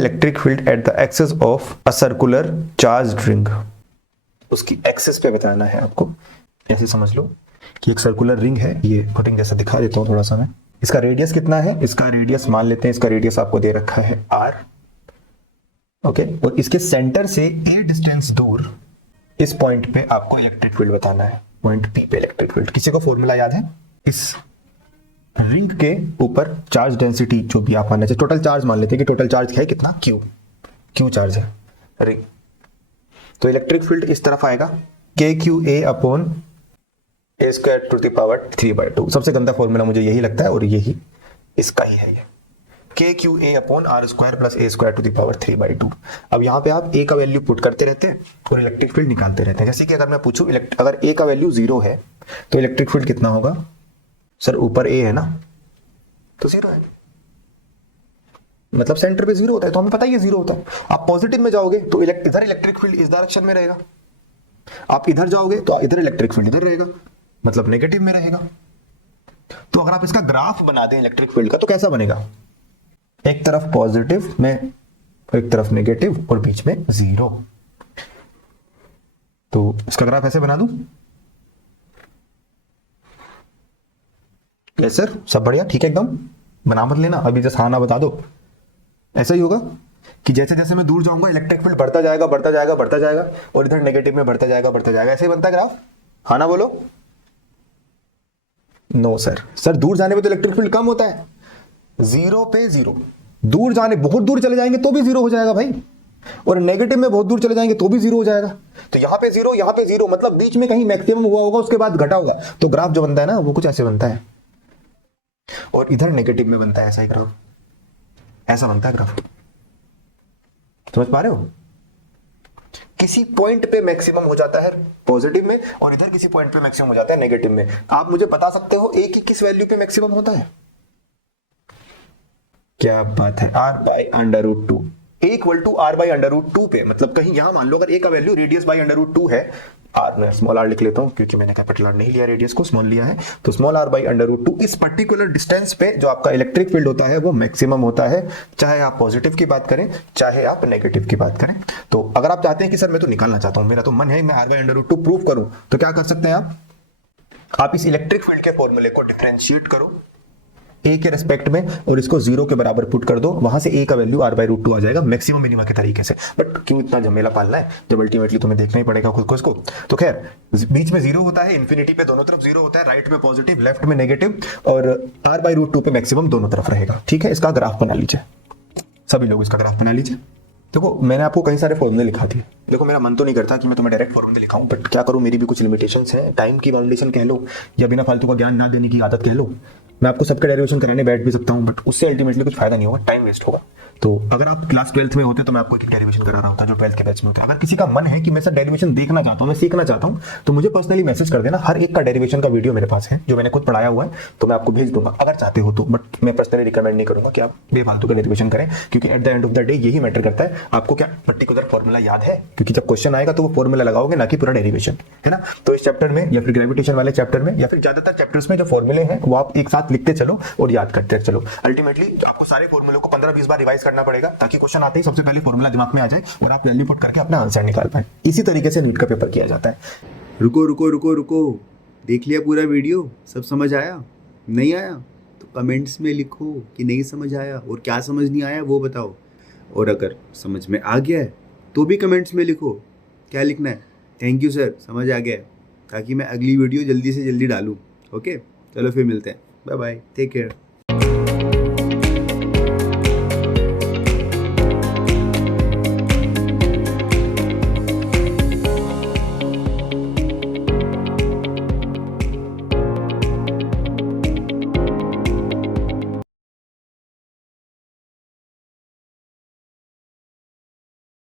Electric field at the axis of a circular charged ring. उसकी axis पे बताना है आपको। ऐसे समझ लो कि एक सर्कुलर रिंग है, ये पुटिंग जैसा दिखा देता हूँ थोड़ा सा मैं। इसका रेडियस कितना है? इसका रेडियस मान लेते हैं, इसका रेडियस आपको दे रखा है r, ओके। और इसके सेंटर से a डिस्टेंस दूर इस पॉइंट पे आपको इलेक्ट्रिक फील्ड बताना है, पॉइंट P पे इलेक्ट्रिक फील्ड। किसी को फॉर्मूला याद है? इस रिंग के ऊपर चार्ज डेंसिटी जो भी आप मानना चाहिए, टोटल चार्ज मान लेते हैं कि टोटल चार्ज है कितना, Q चार्ज है रिंग। तो इलेक्ट्रिक फील्ड इस तरफ आएगा KQA upon a square to the power 3/2। सबसे गंदा फॉर्मूला मुझे यही लगता है और यही इसका ही है, ये KQA upon r square plus a square to the power 3/2। अब यहाँ पे आप a का वैल्यू पुट करते रहते हैं और इलेक्ट्रिक फील्ड निकालते रहते हैं। जैसे कि अगर मैं पूछूं अगर a का वैल्यू 0 है तो इलेक्ट्रिक फील्ड कितना होगा? सर ऊपर a है ना, तो 0 है, मतलब सेंटर पे 0 होता है, तो हमें पता ही है 0 होता है। आप पॉजिटिव में जाओगे तो इधर इलेक्ट्रिक फील्ड इस डायरेक्शन में रहेगा, आप इधर जाओगे तो इधर इलेक्ट्रिक फील्ड इधर रहेगा, मतलब नेगेटिव में रहेगा। तो अगर आप इसका ग्राफ बना दें इलेक्ट्रिक फील्ड का तो कैसा बनेगा? एक तरफ पॉजिटिव में, एक तरफ नेगेटिव और बीच में 0। तो इसका ग्राफ ऐसे बना दूं? यस सर, सब बढ़िया, ठीक है, एकदम बना मत लेना अभी, जस्ट हाँ ना बता दो। ऐसा ही होगा कि जैसे जैसे मैं दूर जाऊंगा इलेक्ट्रिक फील्ड बढ़ता जाएगा बढ़ता जाएगा बढ़ता जाएगा और इधर नेगेटिव में बढ़ता जाएगा बढ़ता जाएगा। ऐसे ही बनता है ग्राफ, हाँ ना बोलो। नो सर दूर जाने पे तो इलेक्ट्रिक फील्ड कम होता है, 0 पे 0। दूर जाने, बहुत दूर चले जाएंगे तो भी 0 हो जाएगा भाई, और नेगेटिव में बहुत दूर चले जाएंगे तो भी 0 हो जाएगा। तो यहाँ पे 0 यहाँ पे 0, मतलब बीच में कहीं मैक्सिमम हुआ होगा उसके बाद घटा होगा। तो ग्राफ जो बनता है ना वो कुछ ऐसे बनता है, और इधर नेगेटिव में बनता है ऐसा ही ग्राफ, ऐसा बनता है ग्राफ। समझ पा रहे हो? किसी पॉइंट पे मैक्सिमम हो जाता है पॉजिटिव में और इधर किसी पॉइंट पे मैक्सिमम हो जाता है नेगेटिव में। आप मुझे बता सकते हो ए की किस वैल्यू पे मैक्सिमम होता है? क्या बात है, r by under root 2, a equal to r by under root 2 पे। मतलब कहीं यहां मान लो अगर a का value radius by under root 2 है, r में स्मॉल r लिख लेता हूं क्योंकि मैंने कैपिटल R नहीं लिया, रेडियस को स्मॉल लिया है, तो small r by under root 2, इस पर्टिकुलर डिस्टेंस पे जो आपका इलेक्ट्रिक फील्ड होता है वो मैक्सिमम होता है, चाहे आप पॉजिटिव की बात करें चाहे आप नेगेटिव की बात करें। तो अगर आप चाहते हैं कि सर मैं तो निकालना चाहता हूं, मेरा तो मन है मैं r by under root 2 prove करूं, तो क्या कर सकते हैं आप इस इलेक्ट्रिक फील्ड के फॉर्मूले को डिफरेंशिएट करो a के रेस्पेक्ट में और इसको 0 के बराबर पुट कर दो, वहां से a का वैल्यू r बाई रूट 2 आ जाएगा मैक्सिमम मिनिमा के तरीके से। बट क्यों इतना झमेला पालना है जब अल्टीमेटली तुम्हें देखना ही पड़ेगा खुद को इसको। तो खैर बीच में 0 होता है, इंफिनिटी पे दोनों तरफ 0 होता है, राइट में पॉजिटिव लेफ्ट में नेगेटिव, और r बाई रूट 2 पे मैक्सिमम दोनों तरफ रहेगा। ठीक है, इसका ग्राफ बना लीजिए, सभी लोग इसका ग्राफ बना लीजिए। देखो मैंने आपको कई सारे फॉर्मूले लिखा दिए, देखो मेरा मन तो नहीं करता कि मैं तुम्हें डायरेक्ट फॉर्मूले लिखाऊं, बट क्या करूं, मेरी भी कुछ लिमिटेशंस हैं, टाइम की बाउंडेशन कह लो या बिना फालतू का ज्ञान ना देने की आदत कह लो। मैं आपको सबका डेरिवेशन कराने बैठ भी सकता हूं, बट उससे अल्टीमेटली कुछ फायदा नहीं होगा, टाइम वेस्ट होगा। तो अगर आप क्लास 12th में होते तो मैं आपको एक डेरिवेशन करा रहा होता जो 12th के बैच में होता है। अगर किसी का मन है कि मैं सर डेरिवेशन देखना चाहता हूं, मैं सीखना चाहता हूं, तो मुझे पर्सनली मैसेज कर देना। हर एक का डेरिवेशन का वीडियो मेरे पास है जो मैंने खुद पढ़ाया हुआ है, तो मैं आपको भेज दूंगा अगर चाहते हो तो। बट मैं पर्सनली रिकमेंड नहीं करूंगा कि आप बेफालतू का डेरिवेशन करें, क्योंकि at the end of the day यही मैटर करता है आपको क्या पर्टिकुलर फॉर्मूला याद है, क्योंकि जब क्वेश्चन आएगा तो वो फॉर्मूला लगाओगे ना कि पूरा डेरिवेशन, है ना। तो इस चैप्टर में या फिर ग्रेविटेशन वाले चैप्टर में या फिर ज्यादातर चैप्टर्स में जो फॉर्मूले हैं वो आप एक साथ लिखते चलो और याद करते चलो। अल्टीमेटली आपको सारे फॉर्मूलों को 15-20 बार रिवाइज करना पड़ेगा ताकि क्वेश्चन आते ही सबसे पहले फॉर्मूला दिमाग में आ जाए और आप वैल्यू पुट करके अपना आंसर निकाल पाए। इसी तरीके से नीट का पेपर किया जाता है। रुको रुको रुको रुको, देख लिया पूरा वीडियो? सब समझ आया? नहीं आया तो कमेंट्स में लिखो कि नहीं समझ आया, और क्या समझ नहीं आया वो बताओ। और अगर समझ में आ गया है तो भी कमेंट्स में लिखो। क्या लिखना है? थैंक यू सर, समझ आ गया, ताकि मैं अगली वीडियो जल्दी से जल्दी डालूँ। ओके, चलो फिर मिलते हैं, बाय बाय, टेक केयर।